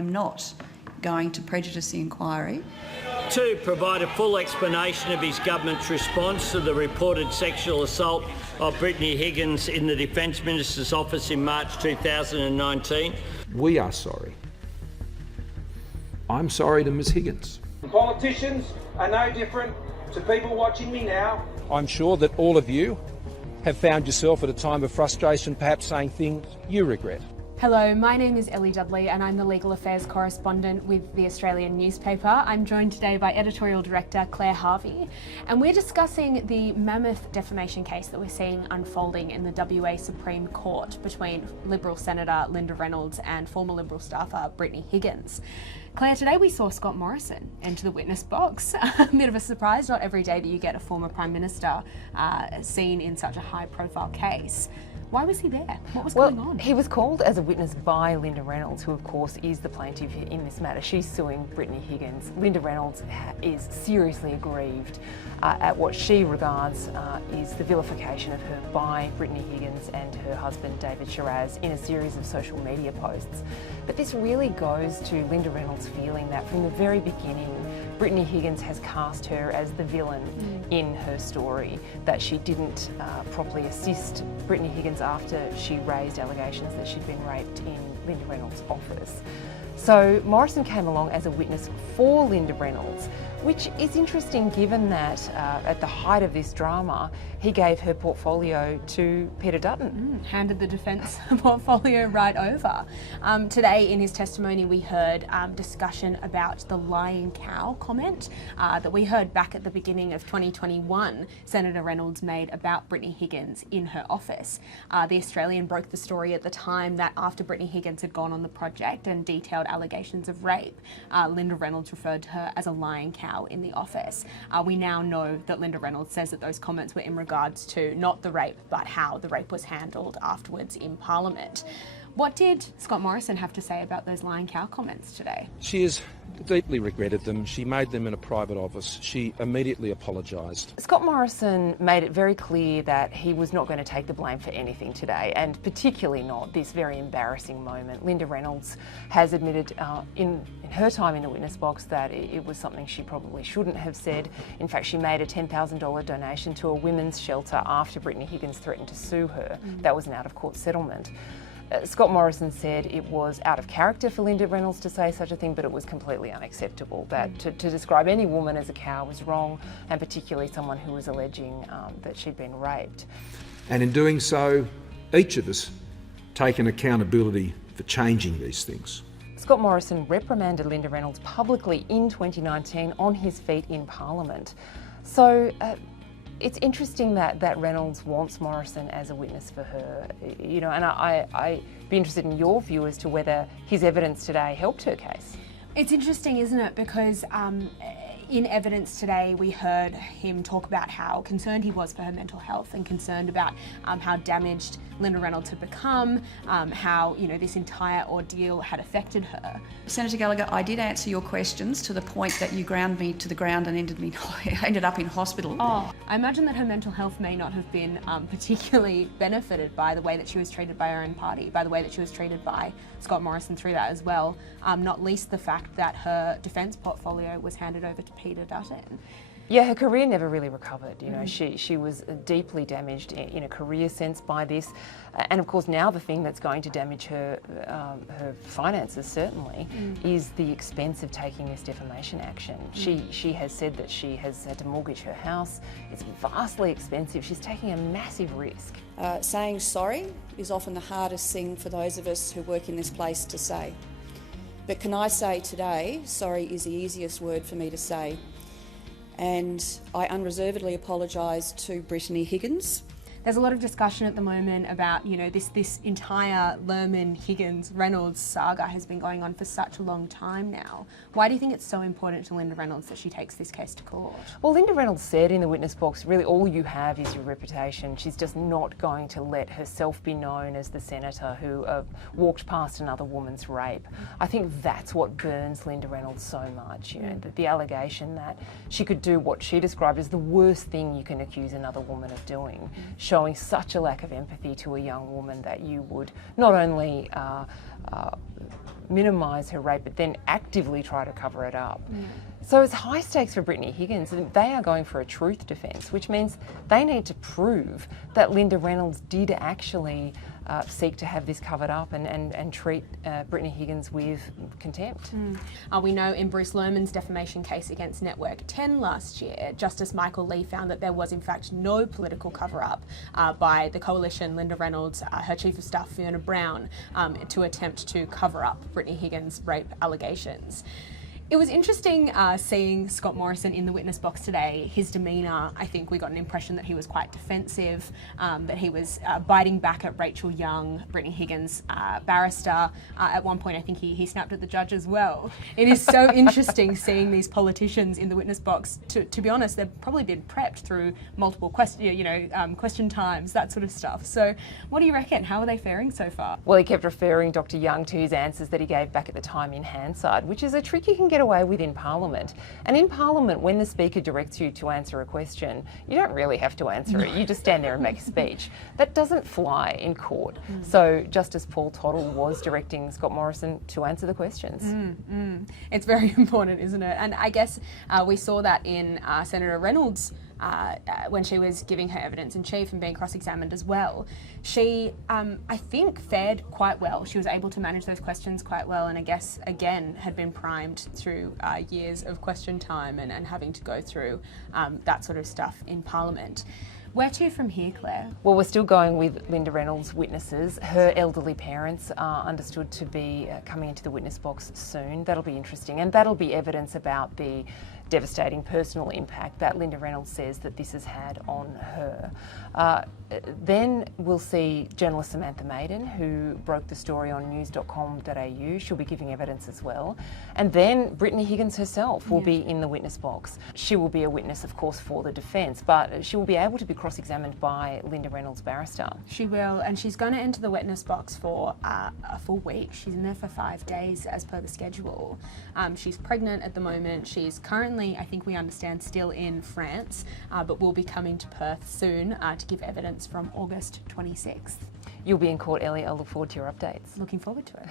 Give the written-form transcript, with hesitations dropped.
am not going to prejudice the inquiry. To provide a full explanation of his government's response to the reported sexual assault of Brittany Higgins in the Defence Minister's office in March 2019. We are sorry. I'm sorry to Ms Higgins. Politicians are no different to people watching me now. I'm sure that all of you have found yourself at a time of frustration, perhaps saying things you regret. Hello, my name is Ellie Dudley and I'm the Legal Affairs Correspondent with the Australian newspaper. I'm joined today by Editorial Director Claire Harvey, and we're discussing the mammoth defamation case that we're seeing unfolding in the WA Supreme Court between Liberal Senator Linda Reynolds and former Liberal staffer Brittany Higgins. Claire, today we saw Scott Morrison enter the witness box. A bit of a surprise, not every day that you get a former Prime Minister seen in such a high-profile case. Why was he there? What was going on? He was called as a witness by Linda Reynolds, who of course is the plaintiff in this matter. She's suing Brittany Higgins. Linda Reynolds is seriously aggrieved at what she regards is the vilification of her by Brittany Higgins and her husband David Shiraz in a series of social media posts. But this really goes to Linda Reynolds feeling that from the very beginning Brittany Higgins has cast her as the villain in her story, that she didn't properly assist Brittany Higgins after she raised allegations that she'd been raped in Linda Reynolds' office. So Morrison came along as a witness for Linda Reynolds, which is interesting given that at the height of this drama, he gave her portfolio to Peter Dutton. Handed the defence portfolio right over. Today in his testimony we heard discussion about the lying cow comment that we heard back at the beginning of 2021 Senator Reynolds made about Brittany Higgins in her office. The Australian broke the story at the time that after Brittany Higgins had gone on the project and detailed allegations of rape, Linda Reynolds referred to her as a lying cow in the office. We now know that Linda Reynolds says that those comments were in regards to not the rape, but how the rape was handled afterwards in Parliament. What did Scott Morrison have to say about those lying cow comments today? She has deeply regretted them. She made them in a private office. She immediately apologised. Scott Morrison made it very clear that he was not going to take the blame for anything today, and particularly not this very embarrassing moment. Linda Reynolds has admitted in her time in the witness box that it was something she probably shouldn't have said. In fact, she made a $10,000 donation to a women's shelter after Brittany Higgins threatened to sue her. That was an out-of-court settlement. Scott Morrison said it was out of character for Linda Reynolds to say such a thing, but it was completely unacceptable. That to describe any woman as a cow was wrong, and particularly someone who was alleging that she'd been raped. And in doing so, each of us taken accountability for changing these things. Scott Morrison reprimanded Linda Reynolds publicly in 2019 on his feet in Parliament. So it's interesting that Reynolds wants Morrison as a witness for her, you know, and I'd be interested in your view as to whether his evidence today helped her case. It's interesting, isn't it? Because in evidence today we heard him talk about how concerned he was for her mental health and concerned about how damaged Linda Reynolds had become, how this entire ordeal had affected her. Senator Gallagher, I did answer your questions to the point that you ground me to the ground and ended up in hospital. Oh, I imagine that her mental health may not have been particularly benefited by the way that she was treated by her own party, by the way that she was treated by Scott Morrison through that as well, not least the fact that her defence portfolio was handed over to Peter Dutton. Yeah, her career never really recovered. You know, she was deeply damaged in a career sense by this, and of course now the thing that's going to damage her her finances certainly is the expense of taking this defamation action. She has said that she has had to mortgage her house. It's vastly expensive. She's taking a massive risk. Saying sorry is often the hardest thing for those of us who work in this place to say. But can I say today, sorry is the easiest word for me to say. And I unreservedly apologise to Brittany Higgins. There's a lot of discussion at the moment about, this entire Lerman-Higgins-Reynolds saga has been going on for such a long time now. Why do you think it's so important to Linda Reynolds that she takes this case to court? Well, Linda Reynolds said in the witness box, really all you have is your reputation. She's just not going to let herself be known as the senator who walked past another woman's rape. I think that's what burns Linda Reynolds so much, the allegation that she could do what she described as the worst thing you can accuse another woman of doing. Showing such a lack of empathy to a young woman that you would not only minimise her rape, but then actively try to cover it up. So it's high stakes for Brittany Higgins, and they are going for a truth defence, which means they need to prove that Linda Reynolds did actually seek to have this covered up and treat Brittany Higgins with contempt. We know in Bruce Lohmann's defamation case against Network 10 last year, Justice Michael Lee found that there was in fact no political cover-up by the coalition, Linda Reynolds, her Chief of Staff Fiona Brown, to attempt to cover up Brittany Higgins' rape allegations. It was interesting seeing Scott Morrison in the witness box today. His demeanour, I think we got an impression that he was quite defensive, that he was biting back at Rachel Young, Brittany Higgins' barrister. At one point, I think he snapped at the judge as well. It is so interesting seeing these politicians in the witness box. To be honest, they've probably been prepped through multiple question times, that sort of stuff. So what do you reckon? How are they faring so far? Well, he kept referring Dr Young to his answers that he gave back at the time in Hansard, which is a trick you can get away with in Parliament. And in Parliament, when the Speaker directs you to answer a question, you don't really have to answer it. You just stand there and make a speech. That doesn't fly in court. So Justice Paul Toddle was directing Scott Morrison to answer the questions. It's very important, isn't it? And I guess we saw that in Senator Reynolds when she was giving her evidence in chief and being cross-examined as well. She, I think, fared quite well. She was able to manage those questions quite well, and I guess, again, had been primed through years of question time and having to go through that sort of stuff in Parliament. Where to from here, Claire? Well, we're still going with Linda Reynolds' witnesses. Her elderly parents are understood to be coming into the witness box soon. That'll be interesting, and that'll be evidence about the devastating personal impact that Linda Reynolds says that this has had on her. Then we'll see journalist Samantha Maiden, who broke the story on news.com.au. She'll be giving evidence as well. And then Brittany Higgins herself will be in the witness box. She will be a witness, of course, for the defence, but she will be able to be cross-examined by Linda Reynolds' barrister. She will, and she's going to enter the witness box for a full week. She's in there for 5 days as per the schedule. She's pregnant at the moment. She's currently, I think we understand, still in France, but will be coming to Perth soon to give evidence from August 26th. You'll be in court, Ellie. I'll look forward to your updates. Looking forward to it.